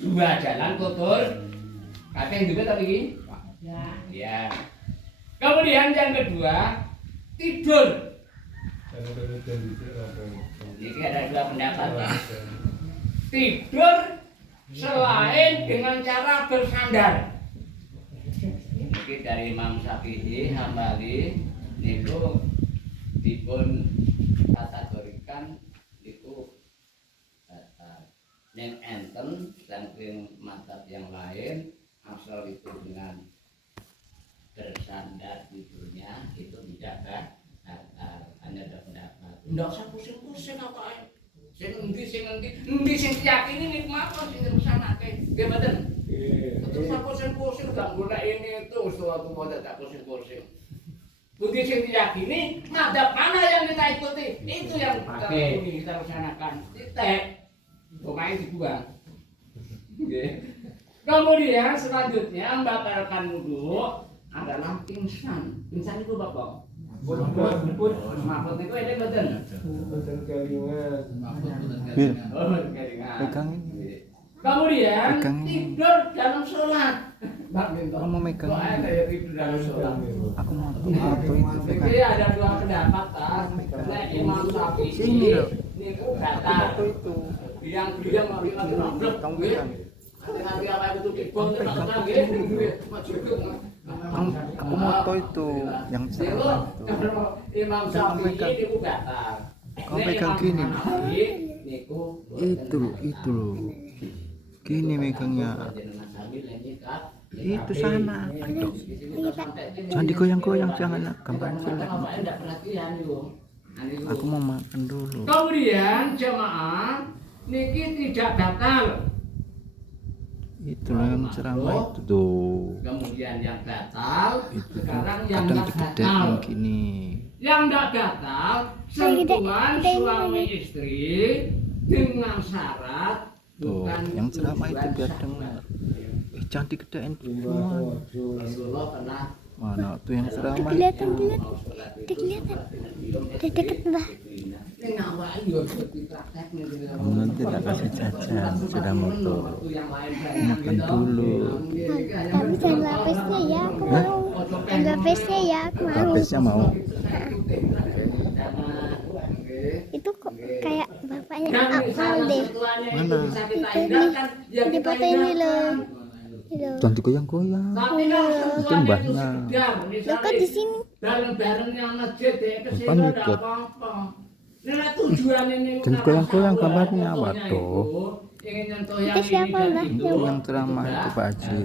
dua jalan kotor. Kata yang juga tapi ini. Ya. Kemudian yang kedua tidur. Ini ada dua pendapat. Tidur selain dengan cara bersandar. Ini dari Imam Syafi'i, Hambali, niku dipun kategorikan itu yang enten dan madzhab yang lain asal itu dengan bersandar tidurnya itu tidak hanya ada pendapat. Ndak usah pusing-pusing apa sing endi sing diyakini niku mawon sing ngrusakake. Nggih mboten? Terus pusing-pusing gak golek ini itu suatu model tak pusing-pusing. Budi sing diyakini, madzhab mana yang kita ikuti? Itu yang kita laksanakan. Titik. Pokoknya dibuang. Kemudian selanjutnya membatalkan wudu adalah pingsan. Pingsan itu apa? Bud, mabut itu ada badan. Badan kelingan. Pegang ini. Kemudian tidur dalam sholat. Kamu mau megang? Kok ada ya tidur dalam sholat? Aku mau foto itu pegang. Jadi ada dua pendapat kan. Nah, Imam Syafi'i Sini loh. ini batal. Foto itu. Yang dia mau ngambil Kamu pegang. nanti apa itu dibom terus Aku foto itu yang cerah itu. Imam Syafi'i itu batal. Kau pegang gini. Itu loh. Gini megangnya. Itu sana. Aduh. Jangan digoyang-goyang, jangan gambar jelek. Aku mau makan dulu. Kemudian jemaah niki tidak batal. Itu yang ceramah itu tuh. Kemudian yang batal. Itu Sekarang yang kadang tidak digede batal. yang gini. Yang tidak batal sentuhan suami istri dengan syarat Tuh, bukan yang ceramah itu tujuan biar syahwat. dengar. Jangan digedein semua. Rasulullah pernah Mana tuh yang ceramah? Kelihatan, kelihatan. Deket mbak. Kamu nanti tak kasih jajan, sudah motor. Makan dulu. Tapi jangan lapesnya ya, aku mau. Jangan lapesnya ya, aku mau. Habisnya mau. Itu kok kayak bapaknya Akmal deh. Mana? Itu di foto ini loh. Ini loh. Jangan digoyang-goyang. Itu mbahnya. Loh kok di sini? Bareng-barengnya masjid ya ke sini Bukan ada ikut. apa-apa. Nah tujuan ini Jangan goyang-goyang gambarnya, waduh. Itu siapa mbak? Itu yang ceramah itu Pak Haji.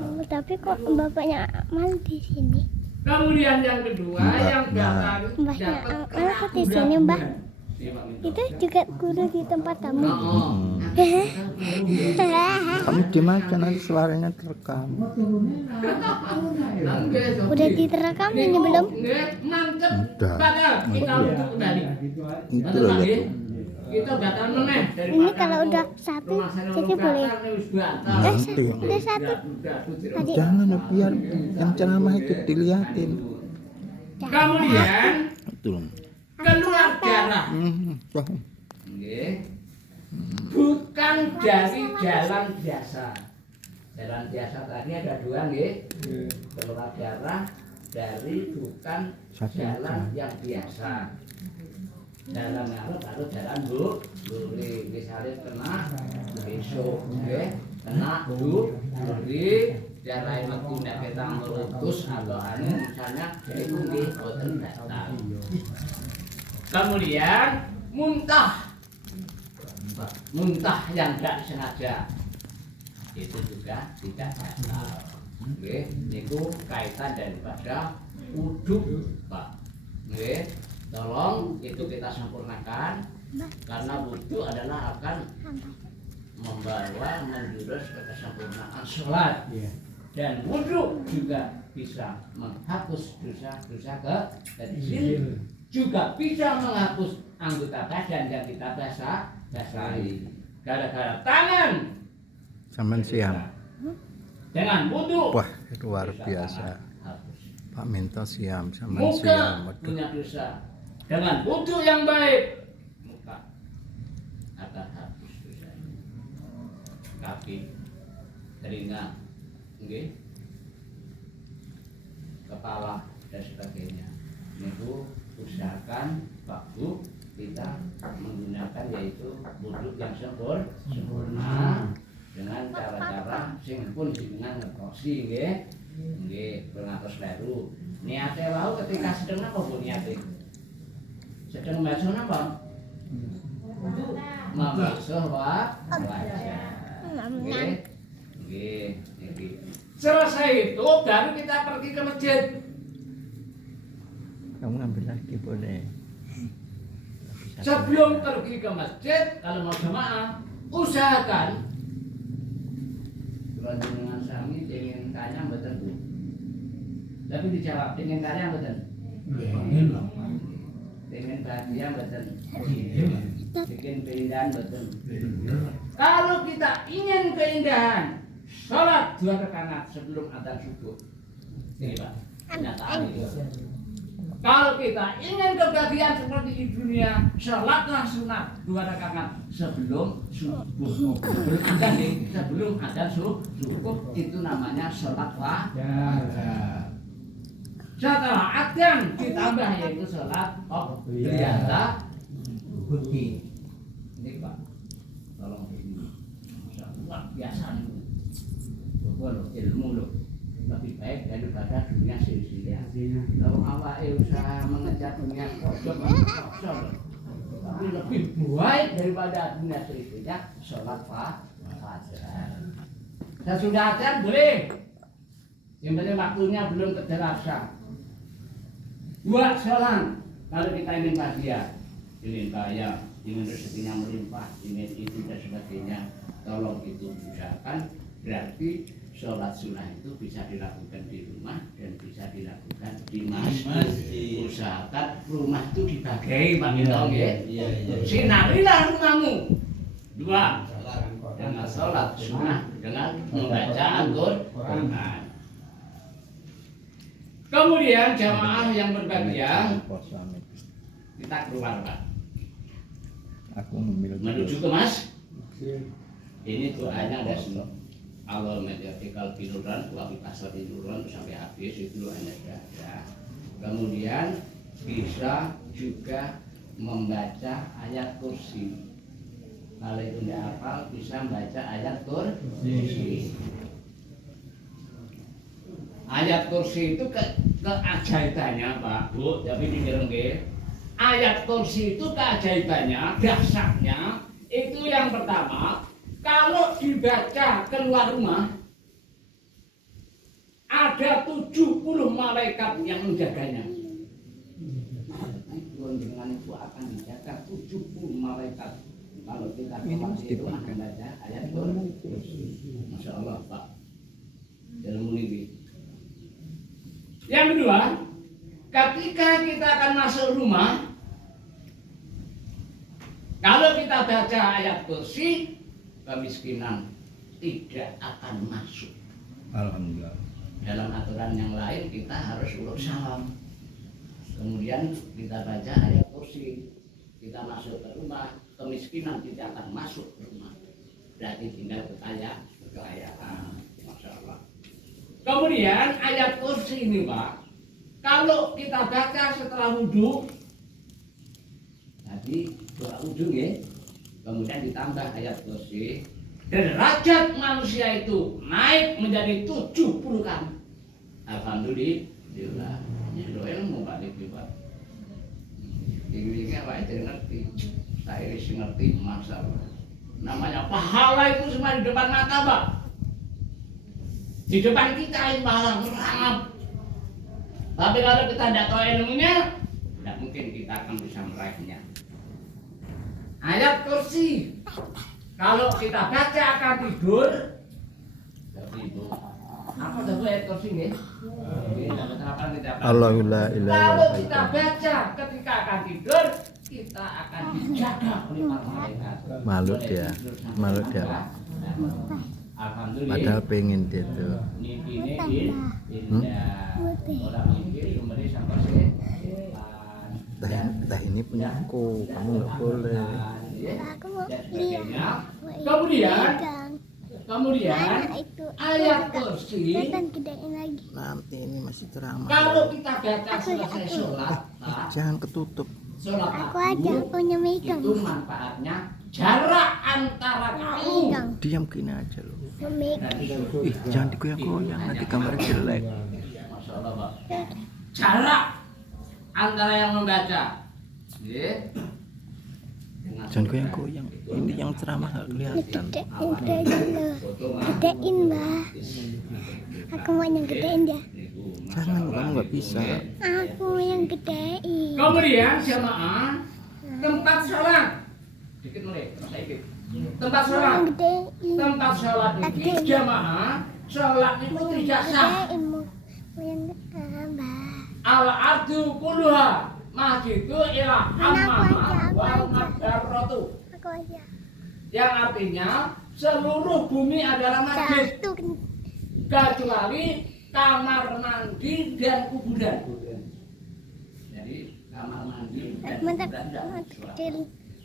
Oh, tapi kok bapaknya Akmal di sini? Kemudian yang kedua yang batal Mbahnya Akmal kok di sini mbak? Itu juga guru di tempat kamu. Kamu diam aja, nanti suaranya terekam. Udah diterekam ini belum? Mantep. Udah. Batal. Kita untuk kembali. Itu loh ya tuh. Kita batal meneh daripada Ini kalau udah satu jadi boleh. Nanti. Udah satu. Tadi Jangan biar yang ceramah itu diliatin. Kemudian Itu loh. keluar darah. Wah. Nggih. Bukan dari jalan biasa. Jalan biasa tadi ada dua nggih. Keluar darah dari bukan jalan yang biasa. Jalan ngarep atau jalan buri. Misalnya kena besok nggih. Kena buri jalan metu nek kita melutus atau anu misalnya itu nggih boten batal. Kemudian muntah yang tidak sengaja itu juga tidak batal. Nggih, niku kaitan daripada wudu, Pak. Nggih, tolong itu kita sempurnakan karena wudu adalah akan membawa menjurus ke kesempurnaan sholat. Dan wudu juga bisa menghapus dosa-dosa kecil, juga bisa menghapus anggota badan yang kita basahi. Gara-gara tangan Sampai siang. dengan wudu. Wah, luar biasa. Pak Minto siam sama Muka siam. Waduh. punya dosa. Dengan wudu yang baik, muka akan hapus dosa. kaki, telinga, okay? Kepala dan sebagainya. Itu usahakan Pak Bu kita menggunakan yaitu wudhu yang sempurna dengan cara-cara sing pun dengan ngekosi nggih. Nggih, pengatos kleru. Niate wau ketika sedeng napa Bu niate? Sedeng maso napa? Membasuh wajah. Nggih. Nggih, niki. Selesai itu baru kita pergi ke masjid. Kamu ngambil lagi boleh. Sebelum pergi ke masjid, kalau mau jemaah, usahakan dengan sami ingin kaya betul Bu. Tapi dijawab ingin kaya betul. Ingin bahagia betul. Bikin keindahan betul. Kalau kita ingin keindahan, sholat 2 rakaat sebelum adzan subuh. Ini Pak, kenyataan itu. Kalau kita ingin kebahagiaan seperti di dunia, sholatlah sunat 2 rakaat sebelum subuh. Sebelum adzan subuh itu namanya sholat wajib. Setelah adzan ditambah yaitu sholat biasa. Ini Pak, tolong ini luar biasa nih. Ilmu loh lebih baik daripada dunia sini-sini. Kalau awake usaha mengejar dunia kosong, tapi lebih baik daripada dunia sini ya sholat fajar. Sesudah adzan boleh, yang penting waktunya belum terasa. Buat sholat kalau kita ingin bahagia, ingin kaya, ingin rezekinya melimpah, ingin itu dan sebagainya, tolong itu usahakan. Berarti sholat sunnah itu bisa dilakukan di rumah dan bisa dilakukan di masjid. Usahakan rumah itu dibagi Pak Gintong ya. Sinarilah rumahmu 2 dengan sholat sunnah dengan membaca Al-Quran. Kemudian jamaah yang berbahagia kita keluar Pak. Aku ngambil Menuju ke Mas. Ini doanya ada semua. Allah mediatikal binuran, wabi pasal binuran sampai habis itu hanya ada. Kemudian bisa juga membaca ayat kursi. Kalau itu tidak hafal bisa membaca ayat kursi. Ayat kursi itu keajaibannya Pak Bu, tapi dikira nggih. Ayat kursi itu keajaibannya, dahsyatnya itu yang pertama. Kalau dibaca keluar rumah, ada 70 malaikat yang menjaganya. Tuhan dengan itu akan dijaga 70 malaikat. Kalau kita keluar itu akan baca ayat kursi. Masya Allah Pak. Dalam ini. Yang kedua, ketika kita akan masuk rumah, kalau kita baca ayat kursi, kemiskinan tidak akan masuk. Alhamdulillah. Dalam aturan yang lain kita harus urut salam. Kemudian kita baca ayat kursi, kita masuk ke rumah, kemiskinan tidak akan masuk ke rumah. Berarti tinggal kekayaan. Masya Allah. Kemudian ayat kursi ini Pak, kalau kita baca setelah wudhu, tadi doa wudhu ya. Kemudian ditambah ayat kursi, derajat manusia itu naik menjadi 70 kali. Alhamdulillah. Ini doa ilmu Pak Diki Pak. Ini apa itu ngerti? Saya ini ngerti masalah. Namanya pahala itu semua di depan mata Pak. Di depan kita ini pahala merangap. Tapi kalau kita tidak tahu ilmunya, tidak mungkin kita akan bisa meraihnya. Ayat kursi, kalau kita baca akan tidur, itu apa itu ayat kursi nih? Allahumma Kalau kita baca ketika akan tidur, kita akan dijaga oleh para malaikat. Malu dia. Alhamdulillah. Padahal pengen dia tuh. Ini orang ini sumbernya sampai Teh ini punya aku, kamu nggak boleh. Aku mau lihat. Kemudian Kemudian Mana itu? ayat kursi. Cepetan gedein lagi. Nanti ini masih ceramah. Kalau kita baca selesai sholat, Pak, Jangan ketutup. sholat Aku aja punya megang. itu manfaatnya jarak antara kamu Megang. Diam gini aja loh. Megang. Ih, jangan digoyang-goyang nanti gambar jelek. Masya Allah, Pak. Jarak antara yang membaca. Ya. Jangan goyang-goyang. Ini yang ceramah nggak kelihatan. Gedein dulu. Gedein, Mbak. Aku mau yang gedein ya. Jangan, kamu nggak bisa. Aku mau yang gedein. Kemudian jamaah tempat sholat. Dikit mulai, sedikit. Tempat sholat. Yang gedein. Tempat sholat ini jamaah sholat itu tidak sah. Gedein mau yang Mbak. Al ardu kulluha masjidu ila amma wal madarratu. Aku aja. Yang artinya seluruh bumi adalah masjid Jatuh. kecuali kamar mandi dan kuburan. Jadi kamar mandi dan Mantap. kuburan tidak Mantap. sholat. Kecil.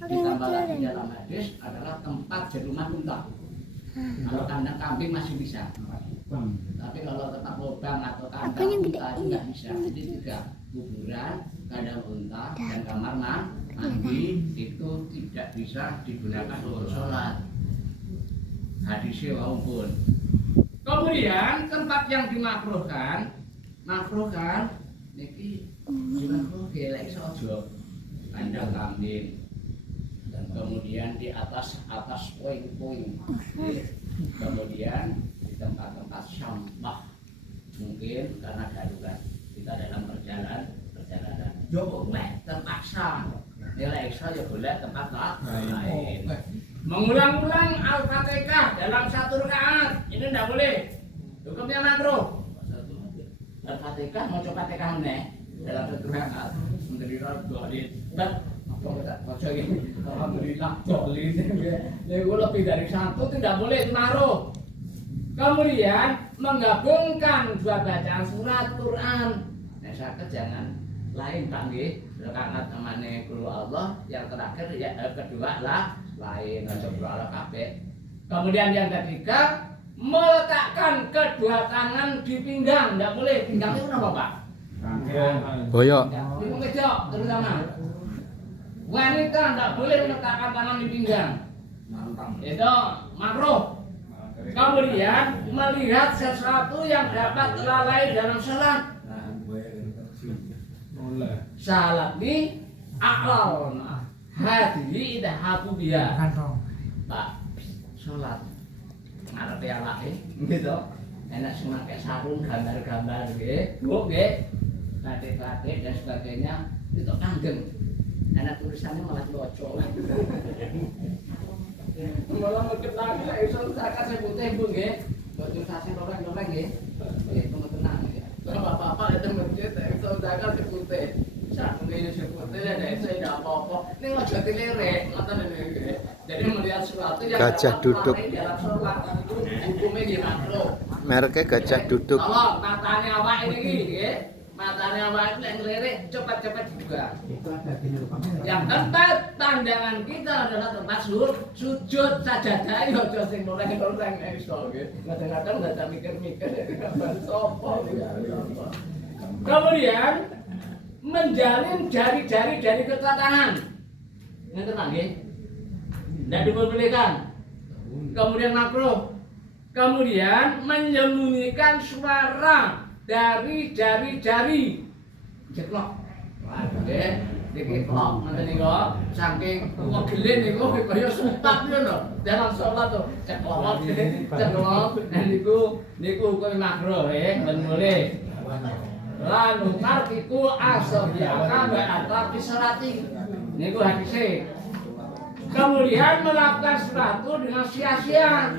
Oke, Ditambah lagi kecil. dalam hadis adalah tempat jadi rumah unta. Kalau kandang kambing masih bisa. Tapi kalau tempat lubang atau Aku kandang yang unta gede. itu nggak bisa. Jadi tiga kuburan, kandang unta, dan kamar mandi itu tidak bisa digunakan untuk sholat. Hadisnya walaupun. Kemudian tempat yang dimakruhkan, niki dimakruh gelek sojo, kandang kambing. Dan kemudian di atas puing-puing. Kemudian di tempat-tempat sampah, mungkin karena darurat kita dalam perjalanan yo boleh terpaksa nilai ekstra ya boleh tempat lain. Mengulang-ulang Al-Fatihah dalam satu rakaat ini tidak boleh, hukumnya makruh. Al-Fatihah mau coba Fatihah nih dalam satu rakaat menjadi dolin dan alhamdulillah dolin itu lebih dari satu tidak boleh dimaruh. Kemudian menggabungkan dua bacaan surat Quran. Nah, saya jangan lain Pak nggih, rakaat namanya Qul Allah, yang terakhir ya kedua lah lain atau Qul Allah kabeh. Kemudian yang ketiga meletakkan kedua tangan di pinggang, tidak boleh. Pinggang itu apa Pak? Boyok. Pinggang wedok terutama. Wanita tidak boleh meletakkan tangan di pinggang. Itu makruh. Kemudian melihat sesuatu yang dapat lalai dalam salat. Salat ini aklal hati dah aku biar. Pak, salat ngarep ya lah gitu. Enak sih pakai sarung gambar-gambar gitu. Nggih. Batik-batik dan sebagainya itu kangen. Enak tulisannya malah bocor. Malah mungkin lagi saya iso zakat sebutnya Bu nggih. Bocor kasih orang-orang nggih. Nggih, tenang ya. Kalau bapak-bapak itu masjid iso zakat sebutnya. Sarung ini sebutnya dan iso tidak apa-apa. Ini aja dilirik, ngoten nggih. Jadi melihat sesuatu yang Gajah duduk. dalam sholat itu hukumnya gimana? Mereknya gajah duduk. Tolong matanya awak ini nggih. Matanya awak itu yang ngelirik cepat-cepat juga. Yang tempat pandangan kita adalah tempat sujud sajadah ya aja sing noreng-noreng iso nggih. Kadang-kadang enggak mikir-mikir gambar sapa. Kemudian menjalin jari-jari dari kedua tangan. Ngeten nggih. Tidak diperbolehkan. Kemudian makruh. Kemudian menyembunyikan suara dari jari-jari. Ceklok. Nggih, iki kok ngoten niku saking wegele niku kaya sumpah lho dalam salat to. Ceklok. Ceklok niku hukum makruh ben boleh. Lan martiku asabiaka wa atrafi salati. Niku hadise. Kemudian melakukan sesuatu dengan sia-sia.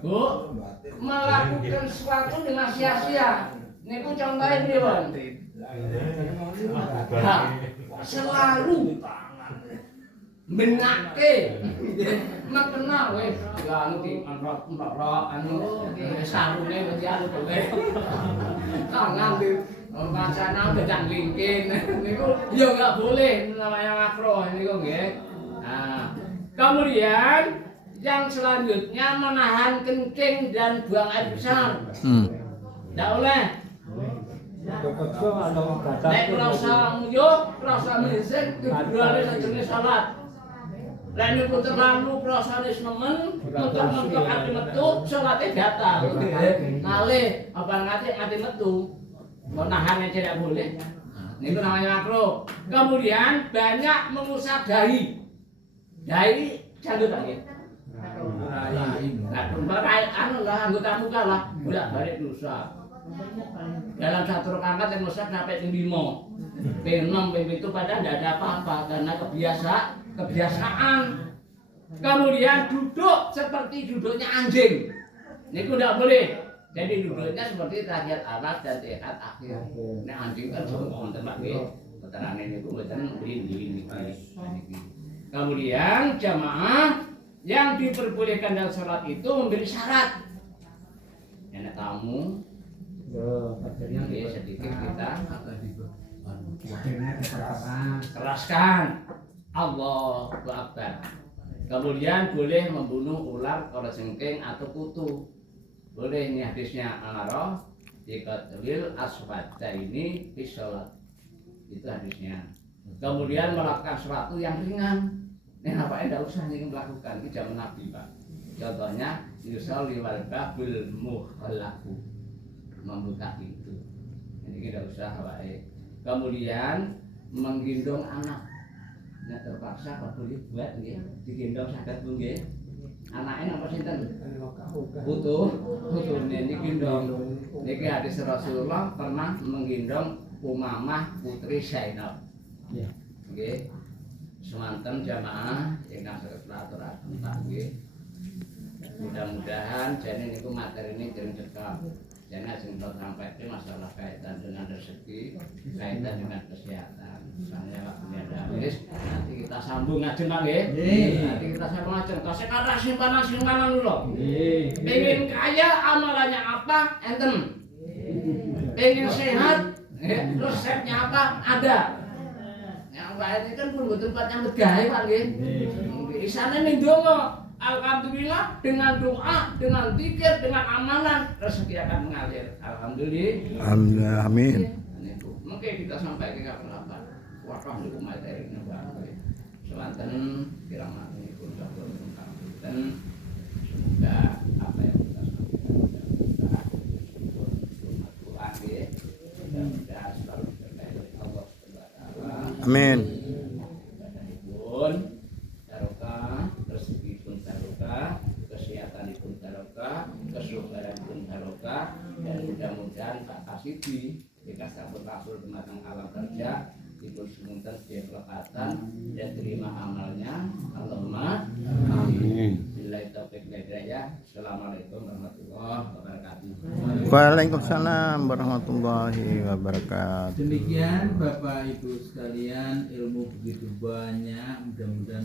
Bu, melakukan sesuatu dengan sia-sia. Niku contohnya pripun? Selalu benake mengenal wis ganti anrok anu sarune wis anu kowe. Tangan di bacana gedang lingkin niku ya enggak boleh namanya makruh niku nggih. Nah, kemudian yang selanjutnya menahan kencing dan buang air besar. Tidak boleh. Nek rasa nguyuh, rasa misik, keduanya sejenis salat. Lain itu terlalu rasanya nemen, mentok-mentok hati metu, salatnya batal. Ngalih, apa ngati metu, mau nahannya tidak boleh. Itu namanya makruh. Kemudian banyak mengusap dahi. Dahi janggut lagi. Anggota muka lah, bolak balik diusap. Dalam satu rakaat yang usap sampai 5, P6, P7 padahal tidak ada apa-apa karena kebiasaan. Kemudian duduk seperti duduknya anjing. Ini tidak boleh. Jadi duduknya seperti tahiyat awal dan tahiyat akhir. Ini anjing kan sebelum tembak keterangan ini bukan ini. Kemudian jamaah yang diperbolehkan dalam sholat itu memberi syarat. Enak tamu. Jadi sedikit kita keraskan Allahu Akbar. Kemudian boleh membunuh ular, kalajengking atau kutu. Boleh, ini hadisnya Anaro dikatlil aswada ini di sholat. Itu hadisnya. Kemudian melakukan sesuatu yang ringan. Ini apa tidak usah nih melakukan, ini zaman Nabi Pak. Contohnya yusolli wal babul mukhallaqu, membuka pintu. Ini tidak usah baik. Kemudian menggendong anak. Nah terpaksa Pak boleh buat nggih, digendong saged Bu nggih. Anaknya napa sinten? Putu ini gendong. Niki hadis Rasulullah pernah menggendong Umamah putri Zainab. Nggih. Semanten jamaah ingkang saged aturaken Pak nggih. Mudah-mudahan jane niku materi ini dereng cekap. Jane ajeng sampai ke masalah kaitan dengan rezeki, kaitan dengan kesehatan. Misalnya waktunya ada habis, nanti kita sambung ajeng Pak nggih. Nanti kita sambung ajeng. Tasih kata simpanan dulu. Pengen kaya amalannya apa? Enten. Pengen sehat, resepnya apa? Ada. Yang lain ini kan pun tempat yang megah Pak nggih. Di sana ning donga. Alhamdulillah dengan doa, dengan zikir, dengan amalan rezeki akan mengalir. Alhamdulillah. Alhamdulillah, amin. Mungkin kita sampai ke kapan-kapan. Waktu niku materinya Pak. Semanten kirang niku sampun dan semoga apa yang kita sampaikan Tuhan nggih. Mudah-mudahan selalu berkait oleh Allah Subhanahu wa taala. Amin. Kesehatan pun barokah, kesubaran pun barokah, dan mudah-mudahan Pak Kasidi dikasih berkasur matang alam kerja itu semunten kelekatan dan terima amalnya. Allahumma amin. Billahi taufiq wal hidayah. Assalamualaikum warahmatullahi wabarakatuh. Waalaikumsalam warahmatullahi wabarakatuh. Demikian Bapak Ibu sekalian, ilmu begitu banyak, mudah-mudahan